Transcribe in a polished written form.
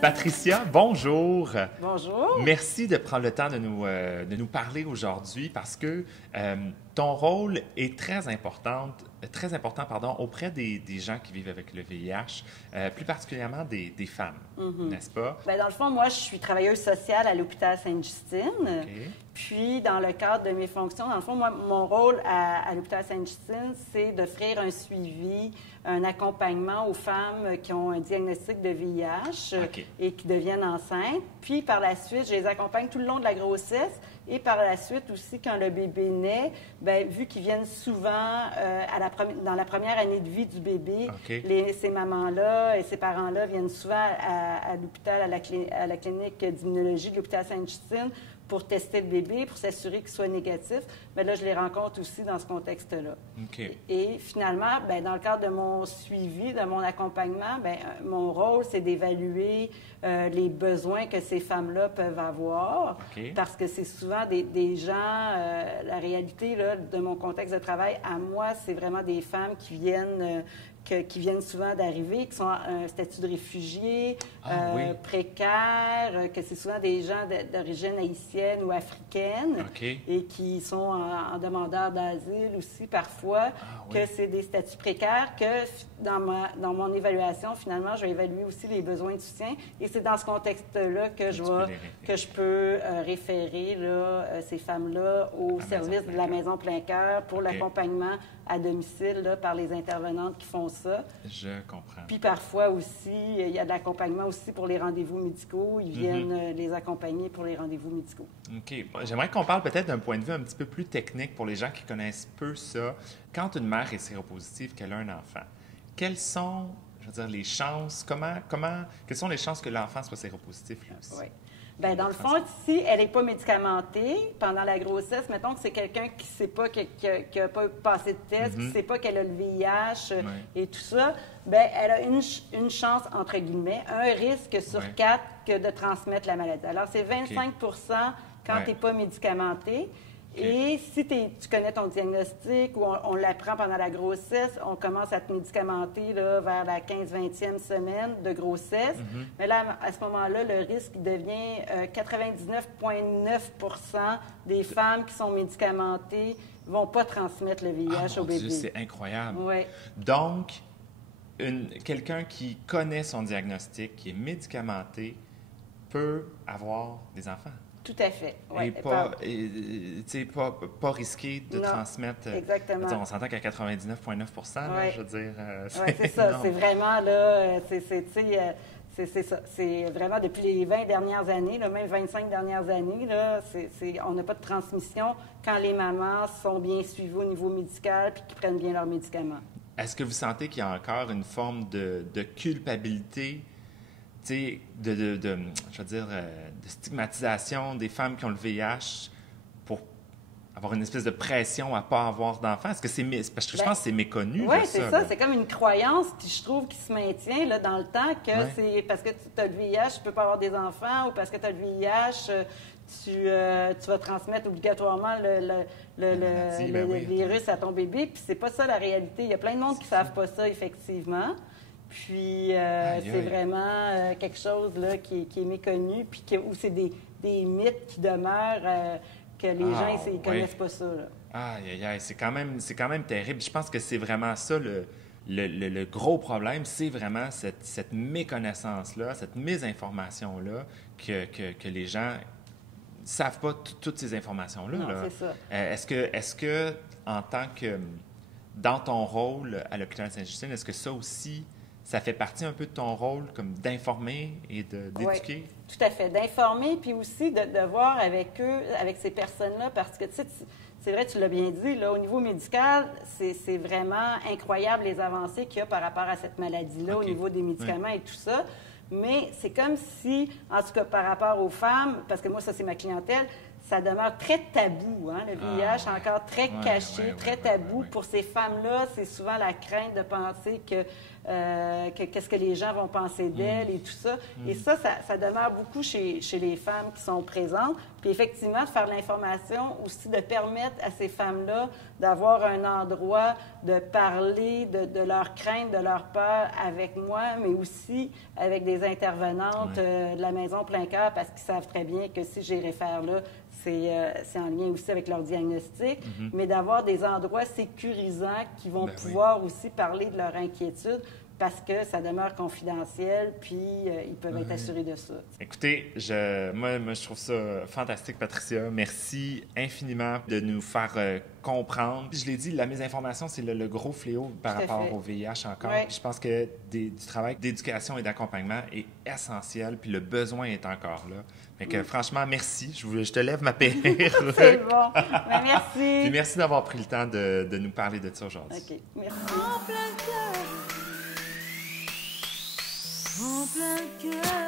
Patricia, bonjour. Bonjour. Merci de prendre le temps de nous parler aujourd'hui parce que ton rôle est très important, auprès des gens qui vivent avec le VIH, plus particulièrement des femmes, n'est-ce pas? Bien, dans le fond, moi, je suis travailleuse sociale à l'hôpital Sainte-Justine. OK. Puis, dans le cadre de mes fonctions, dans le fond, moi, mon rôle à l'hôpital Sainte-Justine, c'est d'offrir un suivi, un accompagnement aux femmes qui ont un diagnostic de VIH et qui deviennent enceintes. Puis, par la suite, je les accompagne tout le long de la grossesse. Et par la suite aussi, quand le bébé naît, bien, vu qu'ils viennent souvent dans la première année de vie du bébé, ces mamans-là et ces parents-là viennent souvent à l'hôpital, à la clinique d'immunologie de l'hôpital Sainte-Justine pour tester le bébé, pour s'assurer qu'il soit négatif. Mais là, je les rencontre aussi dans ce contexte-là. Okay. Et finalement, bien, dans le cadre de mon suivi, de mon accompagnement, bien, mon rôle, c'est d'évaluer les besoins que ces femmes-là peuvent avoir. Parce que c'est souvent des gens, la réalité là, de mon contexte de travail, à moi, c'est vraiment des femmes qui viennent souvent d'arriver, qui sont en statut de réfugiés, précaires, que c'est souvent des gens d'origine haïtienne ou africaine et qui sont en demandeurs d'asile aussi parfois, que c'est des statuts précaires, que dans mon évaluation, finalement, je vais évaluer aussi les besoins de soutien. Et c'est dans ce contexte-là que je peux référer là, ces femmes-là au service de la Maison Plein Cœur pour l'accompagnement à domicile là, par les intervenantes qui font ça. Je comprends. Puis parfois aussi, il y a de l'accompagnement aussi pour les rendez-vous médicaux. Ils viennent les accompagner pour les rendez-vous médicaux. OK. J'aimerais qu'on parle peut-être d'un point de vue un petit peu plus technique pour les gens qui connaissent peu ça. Quand une mère est séropositive, qu'elle a un enfant, quelles sont, je veux dire, les chances, quelles sont les chances que l'enfant soit séropositif lui aussi? Oui. Bien, dans le fond, si elle n'est pas médicamentée pendant la grossesse, mettons que c'est quelqu'un qui ne sait pas, qui n'a pas passé de test, qui ne sait pas qu'elle a le VIH et tout ça, bien, elle a une chance, entre guillemets, un risque sur 4 que de transmettre la maladie. Alors, c'est 25 quand tu n'es pas médicamenté. Et si tu connais ton diagnostic ou on l'apprend pendant la grossesse, on commence à te médicamenter là, vers la 15-20e semaine de grossesse. Mais là, à ce moment-là, le risque devient 99,9 des femmes qui sont médicamentées ne vont pas transmettre le VIH au bébé. Dieu, c'est incroyable. Oui. Donc, quelqu'un qui connaît son diagnostic, qui est médicamenté, peut avoir des enfants. Tout à fait. Ouais. Et pas risqué de transmettre. Exactement. On s'entend qu'à 99,9 là, je veux dire. Oui, c'est ça. C'est vraiment là. C'est ça. C'est vraiment depuis les 20 dernières années, là, même 25 dernières années, là, on n'a pas de transmission quand les mamans sont bien suivies au niveau médical et qu'ils prennent bien leurs médicaments. Est-ce que vous sentez qu'il y a encore une forme de culpabilité? De stigmatisation des femmes qui ont le VIH pour avoir une espèce de pression à ne pas avoir d'enfants? Est-ce que parce que je pense que c'est méconnu. Oui, c'est ça. C'est comme une croyance qui, je trouve, qui se maintient là, dans le temps que c'est parce que tu as le VIH, tu ne peux pas avoir des enfants, ou parce que tu as le VIH, tu vas transmettre obligatoirement le virus à ton bébé. Puis c'est pas ça la réalité. Il y a plein de monde qui ne savent pas ça, effectivement. Puis, c'est vraiment quelque chose là, qui est méconnu, puis où c'est des mythes qui demeurent, que les gens ne connaissent pas ça. Là. Aïe, c'est quand même terrible. Je pense que c'est vraiment ça le gros problème, c'est vraiment cette méconnaissance-là, cette mésinformation-là, que les gens ne savent pas toutes ces informations-là. Non, là. C'est ça. Est-ce que, en tant que, dans ton rôle à l'hôpital Sainte-Justine, est-ce que ça aussi, ça fait partie un peu de ton rôle, comme d'informer et d'éduquer? Oui, tout à fait. D'informer, puis aussi de voir avec eux, avec ces personnes-là, parce que, tu sais, c'est vrai, tu l'as bien dit, là, au niveau médical, c'est vraiment incroyable les avancées qu'il y a par rapport à cette maladie-là, au niveau des médicaments et tout ça. Mais c'est comme si, en tout cas par rapport aux femmes, parce que moi, ça, c'est ma clientèle, ça demeure très tabou. Hein? Le VIH est encore très caché, très tabou. Pour ces femmes-là, c'est souvent la crainte de penser que qu'est-ce que les gens vont penser d'elles et tout ça. Et ça demeure beaucoup chez les femmes qui sont présentes. Puis effectivement, de faire de l'information, aussi de permettre à ces femmes-là d'avoir un endroit de parler de leurs craintes, de leurs peurs avec moi, mais aussi avec des intervenantes de la Maison Plein Cœur, parce qu'ils savent très bien que si j'y réfère là, c'est en lien aussi avec leur diagnostic, mais d'avoir des endroits sécurisants qui vont pouvoir aussi parler de leur inquiétude parce que ça demeure confidentiel, puis ils peuvent être assurés de ça. Écoutez, moi, je trouve ça fantastique, Patricia. Merci infiniment de nous faire comprendre. Puis je l'ai dit, la mésinformation, c'est le gros fléau par rapport au VIH encore. Puis je pense que du travail d'éducation et d'accompagnement est essentiel, puis le besoin est encore là. Fait que, franchement, merci. Je te lève ma perruque. C'est bon. Ben, merci. Puis merci d'avoir pris le temps de nous parler de ça aujourd'hui. OK. Merci. En plein cœur.